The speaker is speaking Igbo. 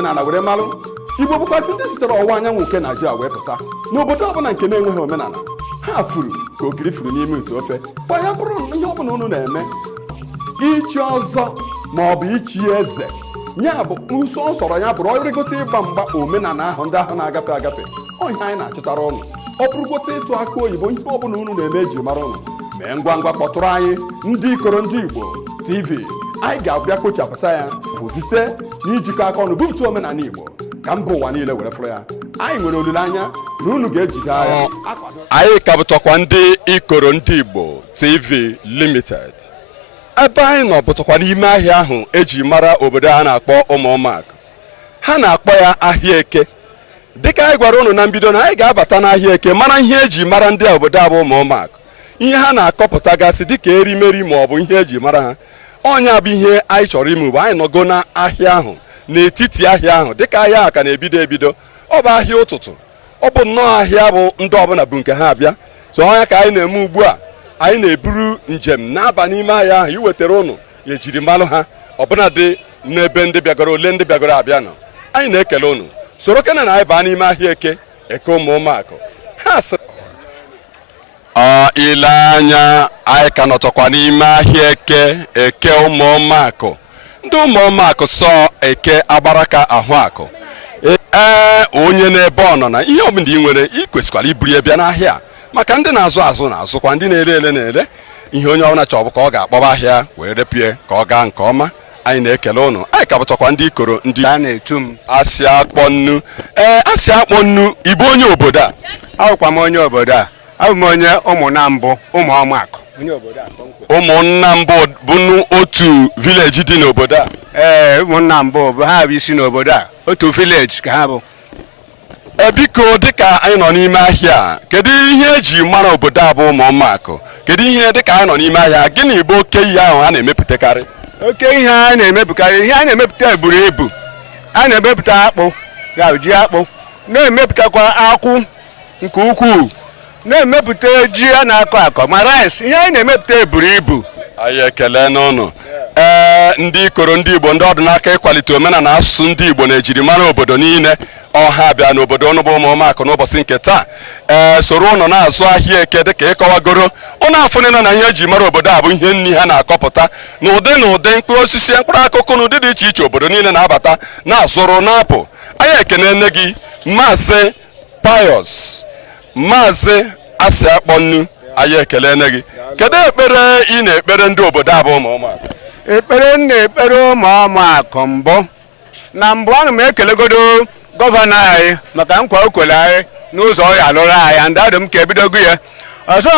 omenala were malụ Igbo bụkwasị ndị sitere ọwụwa anyanwụ nke Naịjirịa wee pụta n'obodo ọbụla nke na-enweghị omenala ha furu ka ogiri furu n'ime ite ofe kwa ya bụrụ ihe ọbụla unu na-eme ichi ọzọ ma ọ bụ ichi eze ya bụ ụsọ nsọrọ ya bụrụ ọrịgote ịgba mgba omenala ahụ ndị ahụ na-agafe agafe ọhịa anyị na-achịtara ụnụ ọ bụrụgote ịtụ aka oyibo ihe ọbụla unu na-eme eji mara ụnụ mee ngwa ngwa kpọtụrụ anyị ndị ikoro ndị Igbo TV anyị ga-abịa kpochapụta ya bụzite n'ijikọ aka ọnụ bupụta omenala Igbo ka mba ụwa niile were fụrụ ya anyị nwere olileanya na unu ga-ejide ya. Anyị ka bụtọkwa ndị ikoro ndị Igbo TV Limited ebe anyị nọ bụtọkwa n'ime ahịa ahụ eji mara obodo a na-akpọ Umuomaku. Ha na-akpọ ya ahịa Eke. Dịka anyị gwara unu na mbido na anyị ga-abata n'ahịa Eke mara ihe eji mara ndị obodo abụ Umuomaku, ihe ha na-akọpụta gasị dịka erimeri ma ọ bụ ihe eji mara ha. Ọnya bụ ihe anyị chọrọ ime ugbo anyị nọgo n'ahịa ahụ n'etiti ahịa ahụ dịka ahịa ahụ ka na-ebido ebido. Ọ bụ ahịa ụtụtụ, ọ bụ nnọọ ahịa bụ ndị ọbụla bụ nke ha abịa. So ọnya ka anyị na-eme ugbu a, anyị na-eburu njem na-aba n'ime ahịa ahụ iwetara ụnụ ejiri malụ ha ọbụna dị n'ebe ndị bịagoro ole ndị bịagoro abịa nọ. Anyị na-ekele ụnụ soro kene na anyị baa n'ime ahịa Eke Umuomaku. Ha sị ile anya anyị ka nọtọkwa n'ime ahịa Eke Umuomaku. Ndị Umuomaku sọ Eke agbaraka ahụ akụ. Onye n'ebe ọ nọ na ihe ọbụla ị nwere ị kwesịkwara iburu ya bịa n'ahịa maka ndị na-azụ azụ na-azụkwa ndị na-ere ele na-ere ihe onye ọbụla chọrọ ka ọ ga-akpọba ahịa wee repie ka ọ gaa nke ọma. Anyị na-ekele ụnụ anyị ka bụtọkwa ndị ikoro ndị a na-etu m asị akpọ nnu. Asị akpọ nnu ịbụ onye obodo a? Abụkwa m onye obodo a, abụ m onye ụmụnna mbụ Umuomaku. Ụmụnna mbụ bụ otu vileji dị n'obodo a? Ụmụnna mbụ bụ ha bụ isi n'obodo a, otu vileji ka ha bụ. Biko dịka anyị nọ n'ime ahịa kedu ihe eji mara obodo a bụ Umuomaku? Kedu ihe dịka anyị nọ n'ime ahịa gịnị bụ oke ihe ahụ a na-emepụtakarị? Oke ihe a na-emepụkarị ihe a na-emepụta buru ibu. A na-emepụta akpụ ya ji akpụ, na-emepụtakwa akwụ nke ukwuu, na-emepụta ji a na-akọ akọ ma rice. Ihe anyị na-emepụta buru ibu. Anyị ekele n'ụnụ. Ndị ikoro ndị Igbo ndị ọdịnaka ịkwalite omenala asụsụ ndị Igbo na-ejiri mara obodo niile ọha bịa n'obodo ọnụ bụ Umuomaku n'ụbọchị nke taa. Soro ụnọ na-azụ ahịa Eke dịka ịkọwagoro ụnụ afụnịna na ihe eji mara obodo a bụ ihe nri ha na-akọpụta n'ụdị mkpụrụ osisi mkpụrụ akụkụ n'ụdị dị iche iche obodo niile na-abata na-azụrụ na-apụ. Anyị ekene nne gị Maazị Pius, Maazị asị akpọ nnu. Anyị ekele nne gị. Kedu ekpere ị na-ekpere ndị obodo a bụ Umuomaku? Ekpere m na-ekpere Umuomaku mbụ na mbụ ana m ekelegodo gọvanọ anyị maka nkwa o kwere anyị n'ụzọ ọ ya alụrụ anyị ndị adị m ka ebidogo ya ọzọ